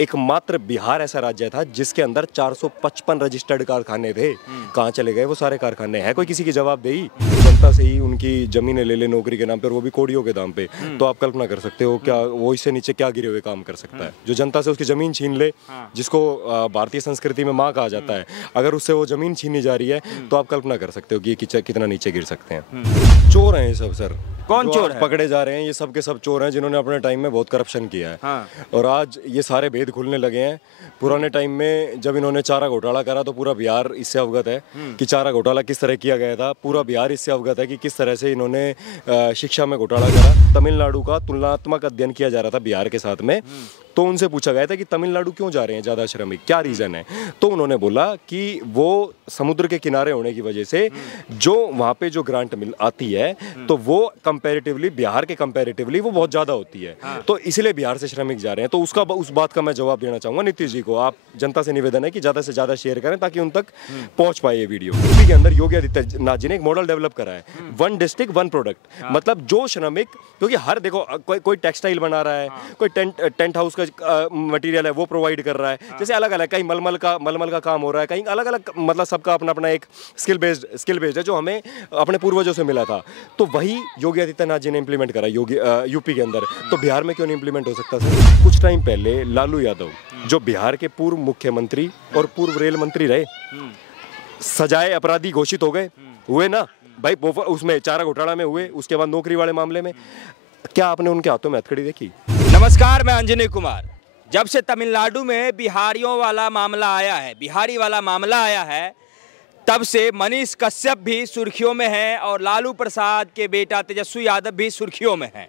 एकमात्र बिहार ऐसा राज्य था जिसके अंदर 455 रजिस्टर्ड कारखाने थे। कहाँ चले गए वो सारे कारखाने? है कोई किसी की जवाबदेही? जनता से ही उनकी जमीनें ले ले नौकरी के नाम पे, और वो भी कोड़ियों के दाम पे। तो आप कल्पना कर सकते हो क्या वो इससे नीचे क्या गिरे हुए काम कर सकता है, जो जनता से उसकी जमीन छीन ले, जिसको भारतीय संस्कृति में माँ कहा जाता है। अगर उससे वो जमीन छीनी जा रही है तो आप कल्पना कर सकते हो कि ये कितना नीचे गिर सकते हैं। चोर हैं ये सब सर। कौन चोर है? पकड़े जा रहे हैं ये सब के सब चोर हैं जिन्होंने अपने टाइम में बहुत करप्शन किया है। और आज ये सारे भेद खुलने लगे हैं। पुराने टाइम में जब इन्होंने चारा घोटाला करा तो पूरा बिहार इससे अवगत है कि चारा घोटाला किस तरह किया गया था। पूरा बिहार इससे अवगत है कि किस तरह से इन्होंने शिक्षा में घोटाला करा। तमिलनाडु का तुलनात्मक अध्ययन किया जा रहा था बिहार के साथ में। तो उनसे पूछा गया था कि तमिलनाडु क्यों जा रहे हैं ज़्यादा श्रमिक, क्या रीज़न है? तो उन्होंने बोला कि वो समुद्र के किनारे होने की वजह से जो वहाँ पे जो ग्रांट मिल आती है तो वो कंपैरेटिवली बिहार के कंपैरेटिवली वो बहुत ज़्यादा होती है। तो इसलिए बिहार से श्रमिक जा रहे हैं। तो उस बात का मैं जवाब देना चाहूँगा नीतीश जी को। आप जनता से निवेदन है कि ज़्यादा से ज़्यादा शेयर करें ताकि उन तक पहुँच पाए ये वीडियो। यूपी के अंदर योगी आदित्यनाथ जी ने एक मॉडल डेवलप करा है, 1 डिस्ट्रिक्ट 1 प्रोडक्ट। मतलब जो श्रमिक, क्योंकि हर देखो कोई टेक्सटाइल बना रहा है, कोई टेंट हाउस का मटेरियल है वो प्रोवाइड कर रहा है, जैसे अलग अलग, कहीं मलमल का काम हो रहा है, कहीं अलग अलग, मतलब सबका अपना अपना एक स्किल बेस्ड है जो हमें अपने पूर्वजों से मिला था। तो वही योगी आदित्यनाथ जी ने इंप्लीमेंट करा यूपी के अंदर। तो बिहार में क्यों नहीं इंप्लीमेंट हो सकता सर? कुछ टाइम पहले लालू यादव जो बिहार के पूर्व मुख्यमंत्री और पूर्व रेल मंत्री रहे, सजाए अपराधी घोषित हो गए, हुए ना भाई, उसमें चारा घोटाला में हुए, उसके बाद नौकरी वाले मामले में। क्या आपने उनके हाथों में हथकड़ी देखी? नमस्कार, मैं अंजनी कुमार। जब से तमिलनाडु में बिहारी वाला मामला आया है तब से मनीष कश्यप भी सुर्खियों में है और लालू प्रसाद के बेटा तेजस्वी यादव भी सुर्खियों में है।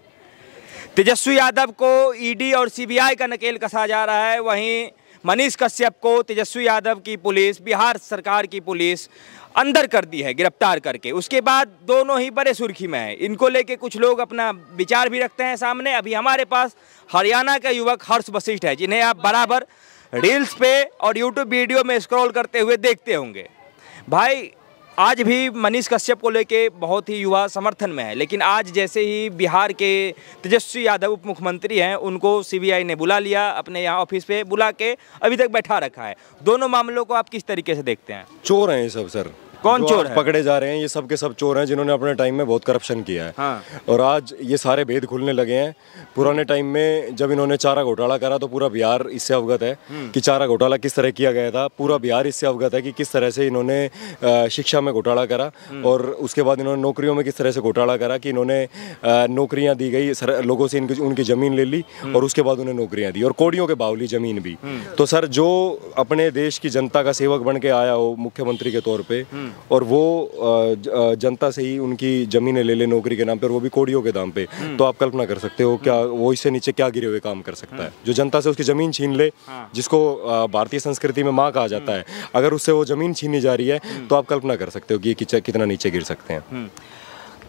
तेजस्वी यादव को ईडी और सीबीआई का नकेल कसा जा रहा है, वहीं मनीष कश्यप को तेजस्वी यादव की पुलिस, बिहार सरकार की पुलिस अंदर कर दी है गिरफ्तार करके। उसके बाद दोनों ही बड़े सुर्खी में है। इनको लेके कुछ लोग अपना विचार भी रखते हैं सामने। अभी हमारे पास हरियाणा का युवक हर्ष वशिष्ठ है, जिन्हें आप बराबर रील्स पे और यूट्यूब वीडियो में स्क्रॉल करते हुए देखते होंगे। भाई आज भी मनीष कश्यप को लेके बहुत ही युवा समर्थन में है, लेकिन आज जैसे ही बिहार के तेजस्वी यादव उप मुख्यमंत्री हैं, उनको सीबीआई ने बुला लिया, अपने यहाँ ऑफिस पे बुला के अभी तक बैठा रखा है। दोनों मामलों को आप किस तरीके से देखते हैं? चोर हैं ये सब सर। कौन चोर है? पकड़े जा रहे हैं ये सब के सब चोर हैं जिन्होंने अपने टाइम में बहुत करप्शन किया है। और आज ये सारे भेद खुलने लगे हैं। पुराने टाइम में जब इन्होंने चारा घोटाला करा तो पूरा बिहार इससे अवगत है कि चारा घोटाला किस तरह किया गया था। पूरा बिहार इससे अवगत है कि किस तरह से इन्होंने शिक्षा में घोटाला करा, और उसके बाद इन्होंने नौकरियों में किस तरह से घोटाला करा कि इन्होंने नौकरियां दी गई लोगों से, उनकी ज़मीन ले ली और उसके बाद उन्हें नौकरियां दी, और कोड़ियों के बावली ज़मीन भी। तो सर जो अपने देश की जनता का सेवक बन के आया हो मुख्यमंत्री के तौर पर, और वो जनता से ही उनकी जमीनें ले ले नौकरी के नाम पे, और वो भी कोड़ियों के दाम पे। तो आप कल्पना कर सकते हो क्या वो इससे नीचे क्या गिरे हुए काम कर सकता है, जो जनता से उसकी जमीन छीन ले, जिसको भारतीय संस्कृति में माँ कहा जाता है। अगर उससे वो जमीन छीनी जा रही है तो आप कल्पना कर सकते हो कि ये कितना नीचे गिर सकते हैं।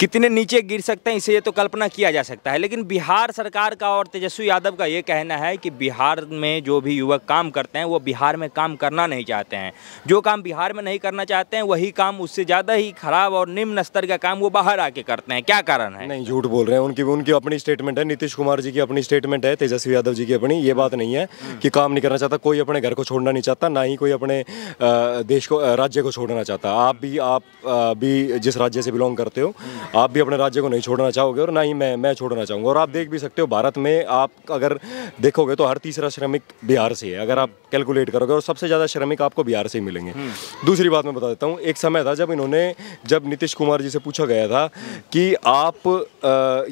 कितने नीचे गिर सकते हैं इसे ये तो कल्पना किया जा सकता है। लेकिन बिहार सरकार का और तेजस्वी यादव का ये कहना है कि बिहार में जो भी युवक काम करते हैं वो बिहार में काम करना नहीं चाहते हैं। जो काम बिहार में नहीं करना चाहते हैं वही काम, उससे ज़्यादा ही खराब और निम्न स्तर का काम वो बाहर आके करते हैं। क्या कारण है? नहीं, झूठ बोल रहे हैं। उनकी अपनी स्टेटमेंट है, नीतीश कुमार जी की अपनी स्टेटमेंट है, तेजस्वी यादव जी की अपनी। ये बात नहीं है कि काम नहीं करना चाहता कोई, अपने घर को छोड़ना नहीं चाहता, ना ही कोई अपने देश को, राज्य को छोड़ना चाहता। आप भी जिस राज्य से बिलोंग करते हो, आप भी अपने राज्य को नहीं छोड़ना चाहोगे, और ना ही मैं छोड़ना चाहूँगा। और आप देख भी सकते हो भारत में आप अगर देखोगे तो हर तीसरा श्रमिक बिहार से है, अगर आप कैलकुलेट करोगे, और सबसे ज़्यादा श्रमिक आपको बिहार से ही मिलेंगे। दूसरी बात मैं बता देता हूँ, एक समय था जब नीतीश कुमार जी से पूछा गया था कि आप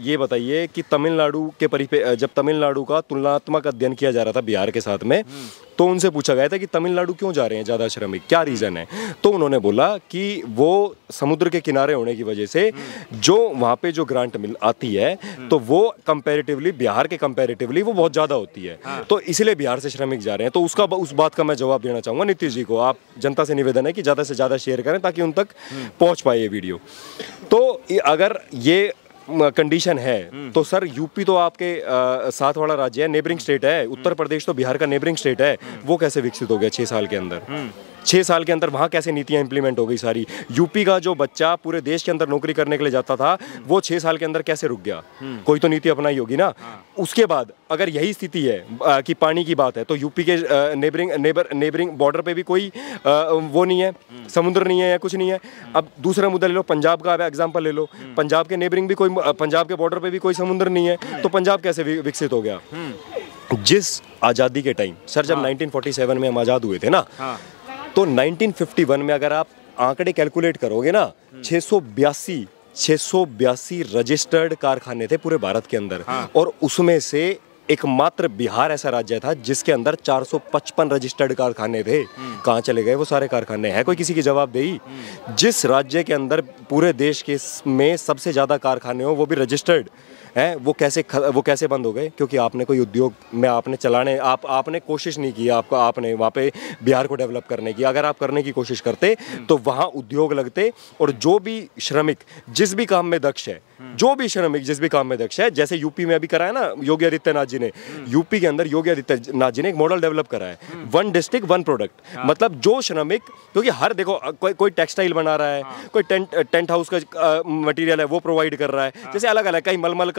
ये बताइए कि जब तमिलनाडु का तुलनात्मक अध्ययन किया जा रहा था बिहार के साथ में, तो उनसे पूछा गया था कि तमिलनाडु क्यों जा रहे हैं ज़्यादा श्रमिक, क्या रीज़न है? तो उन्होंने बोला कि वो समुद्र के किनारे होने की वजह से जो वहाँ पे जो ग्रांट मिल आती है तो वो कंपैरेटिवली बिहार के कंपैरेटिवली वो बहुत ज़्यादा होती है। तो इसलिए बिहार से श्रमिक जा रहे हैं। तो उस बात का मैं जवाब देना चाहूँगा नीतीश जी को। आप जनता से निवेदन है कि ज़्यादा से ज़्यादा शेयर करें ताकि उन तक पहुँच पाए ये वीडियो। तो अगर ये कंडीशन है तो सर यूपी तो आपके साथ वाला राज्य है, नेबरिंग स्टेट है। उत्तर प्रदेश तो बिहार का नेबरिंग स्टेट है, वो कैसे विकसित हो गया 6 साल के अंदर? 6 साल के अंदर वहाँ कैसे नीतियाँ इंप्लीमेंट हो गई सारी। यूपी का जो बच्चा पूरे देश के अंदर नौकरी करने के लिए जाता था वो 6 साल के अंदर कैसे रुक गया, कोई तो नीति अपनाई होगी ना। उसके बाद अगर यही स्थिति है कि पानी की बात है तो यूपी के नेबरिंग बॉर्डर पे भी कोई वो नहीं है, समुद्र नहीं है या कुछ नहीं है। अब दूसरा मुद्दा ले लो, पंजाब का एग्जाम्पल ले लो, पंजाब के नेबरिंग भी कोई, पंजाब के बॉर्डर पे भी कोई समुद्र नहीं है, तो पंजाब कैसे विकसित हो गया। जिस आज़ादी के टाइम सर, जब 1947 में हम आज़ाद हुए थे ना, तो 1951 में अगर आप आंकड़े कैलकुलेट करोगे ना, 682 रजिस्टर्ड कारखाने थे पूरे भारत के अंदर। और उसमें से एकमात्र बिहार ऐसा राज्य था जिसके अंदर 455 रजिस्टर्ड कारखाने थे। कहाँ चले गए वो सारे कारखाने? है कोई किसी की जवाबदेही? जिस राज्य के अंदर पूरे देश के में सबसे ज़्यादा कारखाने हो, वो भी रजिस्टर्ड है, वो कैसे बंद हो गए? क्योंकि आपने कोई उद्योग में आपने चलाने आपने कोशिश नहीं की, आपने वहाँ पे बिहार को डेवलप करने की। अगर आप करने की कोशिश करते तो वहाँ उद्योग लगते, और जो भी श्रमिक जिस भी काम में दक्ष है, जो भी श्रमिक जिस भी काम में दक्ष है, जैसे यूपी में अभी करा है ना योगी आदित्यनाथ जी ने, यूपी के अंदर योगी आदित्यनाथ जी ने एक मॉडल डेवलप करा है, 1 डिस्ट्रिक्ट 1 प्रोडक्ट। मतलब जो श्रमिक, क्योंकि हर देखो कोई टेक्सटाइल बना रहा है, कोई टेंट हाउस का मटेरियल है वो प्रोवाइड कर रहा है, जैसे अलग अलग, कहीं मलमल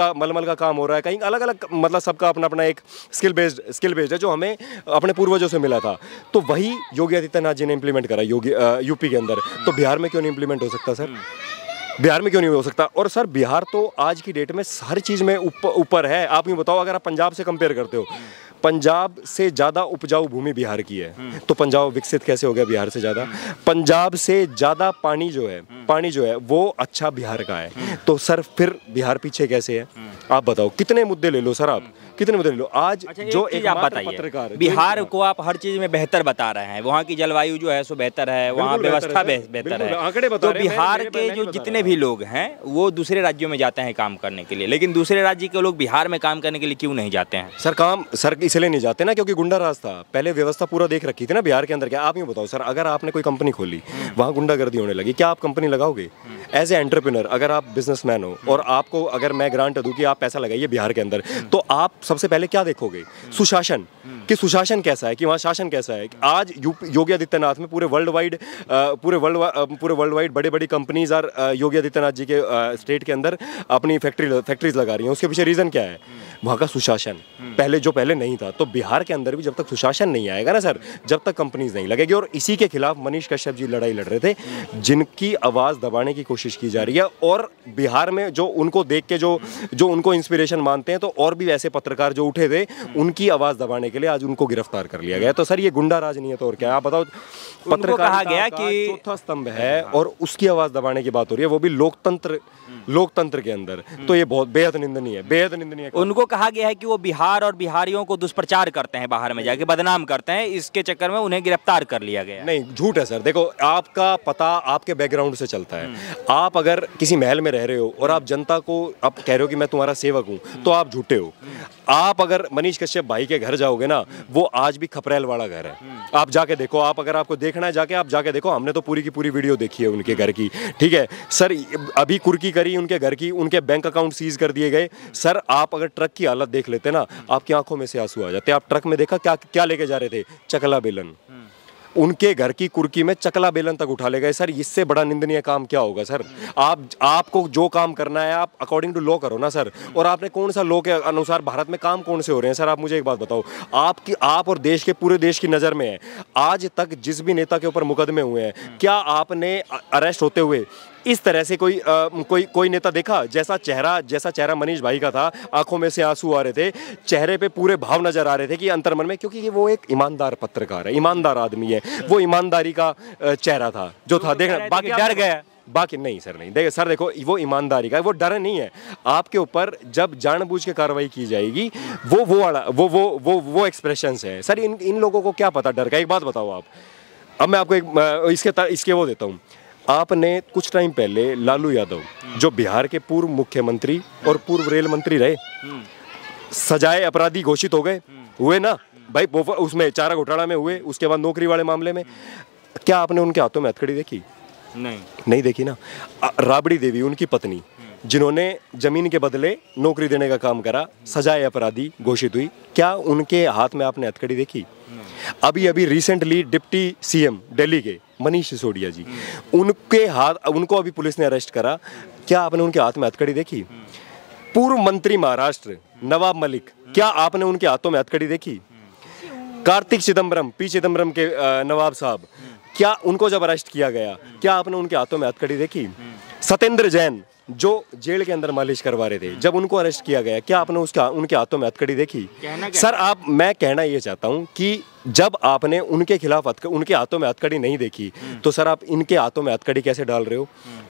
का काम हो रहा है, कहीं अलग अलग, मतलब सबका अपना अपना एक स्किल बेस्ड है जो हमें अपने पूर्वजों से मिला था। तो वही योगी आदित्यनाथ जी ने इंप्लीमेंट करा यूपी के अंदर। तो बिहार में क्यों नहीं इंप्लीमेंट हो सकता सर? बिहार में क्यों नहीं हो सकता? और सर बिहार तो आज की डेट में हर चीज़ में ऊपर है। आप यूँ बताओ, अगर आप पंजाब से कंपेयर करते हो, पंजाब से ज़्यादा उपजाऊ भूमि बिहार की है, तो पंजाब विकसित कैसे हो गया बिहार से ज़्यादा? पंजाब से ज़्यादा पानी जो है वो अच्छा बिहार का है, तो सर फिर बिहार पीछे कैसे है? आप बताओ, कितने मुद्दे ले लो सर, आप कितने मुद्दे ले लो। आज जो एक आप बताइए, बिहार को आप हर चीज में बेहतर बता रहे हैं, वहाँ की जलवायु जो है सो बेहतर है, वहाँ व्यवस्था बेहतर है, तो बिहार के जो जितने भी लोग हैं वो दूसरे राज्यों में जाते हैं काम करने के लिए, लेकिन दूसरे राज्य के लोग बिहार में काम करने के लिए क्यों नहीं जाते हैं? सर इसलिए नहीं जाते ना क्योंकि गुंडा राज था। पहले व्यवस्था पूरा देख रखी थी ना बिहार के अंदर। क्या आप यूँ बताओ सर, अगर आपने कोई कंपनी खोली, वहाँ गुंडागर्दी होने लगी, क्या आप कंपनी लगाओगे? एज ए एंटरप्रेन्योर, अगर आप बिजनेसमैन हो और आपको अगर मैं ग्रांट दूं कि आप पैसा लगाइए बिहार के अंदर, तो आप सबसे पहले क्या देखोगे? सुशासन, कि सुशासन कैसा है, कि वहाँ शासन कैसा है। आज योगी आदित्यनाथ में पूरे वर्ल्ड वाइड बड़ी बड़ी कंपनीज और योगी आदित्यनाथ जी के स्टेट के अंदर अपनी फैक्ट्रीज लगा रही हैं। उसके पीछे रीज़न क्या है? वहाँ का सुशासन पहले नहीं था। तो बिहार के अंदर भी जब तक सुशासन नहीं आएगा ना सर, जब तक कंपनीज नहीं लगेगी। और इसी के खिलाफ मनीष कश्यप जी लड़ाई लड़ रहे थे, जिनकी आवाज़ दबाने की कोशिश की जा रही है। और बिहार में जो उनको देख के जो उनको इंस्पिरेशन मानते हैं, तो और भी ऐसे पत्रकार जो उठे थे, उनकी आवाज़ दबाने के लिए आज उनको गिरफ्तार कर लिया गया। तो सर ये गुंडा राज नहीं है तो और क्या? आप बताओ, पत्रकार कहा गया कि चौथा स्तंभ है और उसकी आवाज़ दबाने की बात हो रही है, वो भी लोकतंत्र के अंदर। तो ये बहुत बेहद निंदनीय है। उनको कहा गया है कि वो बिहार और बिहारियों को दुष्प्रचार करते हैं, बाहर में जाके बदनाम करते हैं, इसके चक्कर में उन्हें गिरफ्तार कर लिया गया। नहीं, झूठ है सर। देखो, आपका पता आपके बैकग्राउंड से चलता है। आप अगर किसी महल में रह रहे हो और आप जनता को आप कह रहे हो कि मैं तुम्हारा सेवक हूँ, तो आप झूठे हो। आप अगर मनीष कश्यप भाई के घर जाओगे ना, वो आज भी खपरेल वाला घर है। आप जाके देखो, अगर आपको देखना है आप जाके देखो। हमने तो पूरी की पूरी वीडियो देखी है उनके घर की, ठीक है सर। अभी कुर्की करी उनके घर की, उनके बैंक अकाउंट सीज कर दिए गए। सर आप अगर ट्रक की हालत देख लेते ना, आपकी आंखों में से आंसू आ जाते। आप ट्रक में देखा क्या लेके जा रहे थे? चकला बेलन। उनके घर की कुर्की में चकला बेलन तक उठा ले गए। सर इससे बड़ा निंदनीय काम क्या होगा सर? आपको जो काम करना है आप अकॉर्डिंग टू लॉ करो ना सर। और आपने कौन सा लॉ के अनुसार भारत में काम कौन से हो रहे हैं सर? आप मुझे एक बात बताओ, आप और पूरे देश की नज़र में है, आज तक जिस भी नेता के ऊपर मुकदमे हुए हैं, क्या आपने अरेस्ट होते हुए इस तरह से कोई नेता देखा? जैसा चेहरा मनीष भाई का था, आंखों में से आंसू आ रहे थे, चेहरे पे पूरे भाव नजर आ रहे थे कि अंतर्मन में, क्योंकि वो एक ईमानदार पत्रकार है, ईमानदार आदमी है। वो ईमानदारी का चेहरा था जो था। देखना बाकी डर गया, बाकी नहीं सर, नहीं देखिए सर, देखो वो ईमानदारी का, वो डर नहीं है। आपके ऊपर जब जानबूझ के कार्रवाई की जाएगी, वो एक्सप्रेशंस है सर। इन लोगों को क्या पता डर का? एक बात बताओ आप। अब मैं आपको इसके वो देता हूँ। आपने कुछ टाइम पहले लालू यादव, जो बिहार के पूर्व मुख्यमंत्री और पूर्व रेल मंत्री रहे, सजाए अपराधी घोषित हो गए, हुए ना भाई? उसमें चारा घोटाला में हुए, उसके बाद नौकरी वाले मामले में। क्या आपने उनके हाथों में हथकड़ी देखी? नहीं देखी ना। राबड़ी देवी उनकी पत्नी, जिन्होंने जमीन के बदले नौकरी देने का काम करा, सजाए अपराधी घोषित हुई, क्या उनके हाथ में आपने हथकड़ी देखी? अभी अभी रिसेंटली डिप्टी सीएम दिल्ली के मनीष सिसोदिया जी, उनको अभी पुलिस ने अरेस्ट करा। क्या आपने उनके हाथ में हथकड़ी देखी? पूर्व मंत्री महाराष्ट्र नवाब मलिक, क्या आपने उनके हाथों में हथकड़ी देखी? कार्तिक चिदम्बरम, पी चिदम्बरम के नवाब साहब, क्या उनको जब अरेस्ट किया गया, क्या आपने उनके हाथों में हथकड़ी देखी? सत्येंद्र जैन जो जेल के अंदर मालिश करवा रहे थे, जब उनको अरेस्ट किया गया, क्या आपने उनके हाथों में हथकड़ी देखी? सर मैं कहना ये चाहता हूं कि जब आपने उनके खिलाफ उनके हाथों में हथकड़ी नहीं देखी, तो सर आप इनके हाथों में हथकड़ी कैसे डाल रहे हो?